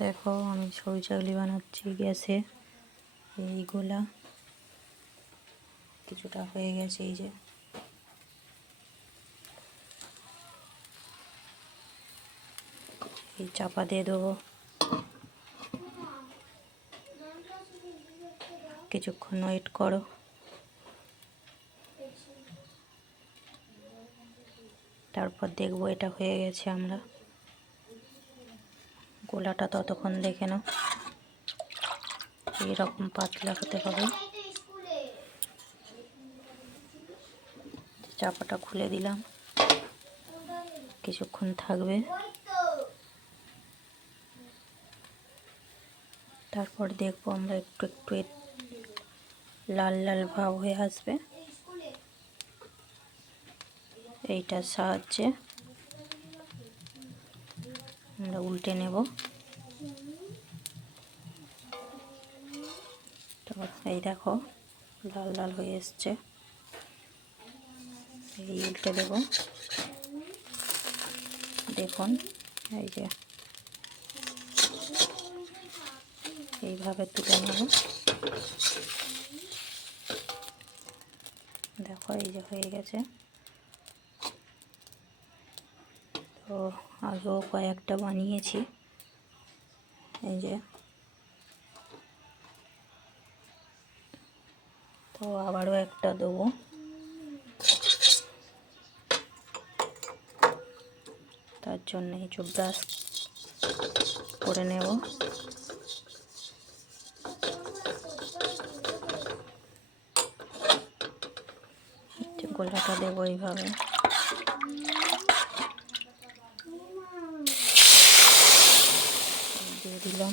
দেখো আমি সরু চাকলি বানাচ্ছি গ্যাসে। এইগুলা কিছুটা হয়ে গেছে, এই যে এই চাপা দিয়ে দেবো। কিছুক্ষণ ওয়েট করো। তারপর দেখবো এটা হয়ে গেছে। আমরা গোলাটা ততক্ষণ দেখে নাও, এইরকম পাতলা হতে হবে। চাপাটা খুলে দিলাম, কিছুক্ষণ থাকবে। তারপর দেখবো আমরা একটু একটু লাল লাল ভাব হয়ে আসবে। এইটার সাহায্যে আমরা উল্টে নেব। তো এই দেখো লাল লাল হয়ে এসছে। এই উল্টে দেব। দেখুন এই যে এইভাবে তুলে নেব। দেখো এই যে হয়ে গেছে। তো আগেও কয়েকটা বানিয়েছি, এই যে। তো আবারও একটা দেবো। তার জন্য একটু ব্রাশ করে নেব। গোলাটা দেবো এইভাবে। দিয়ে দিলাম।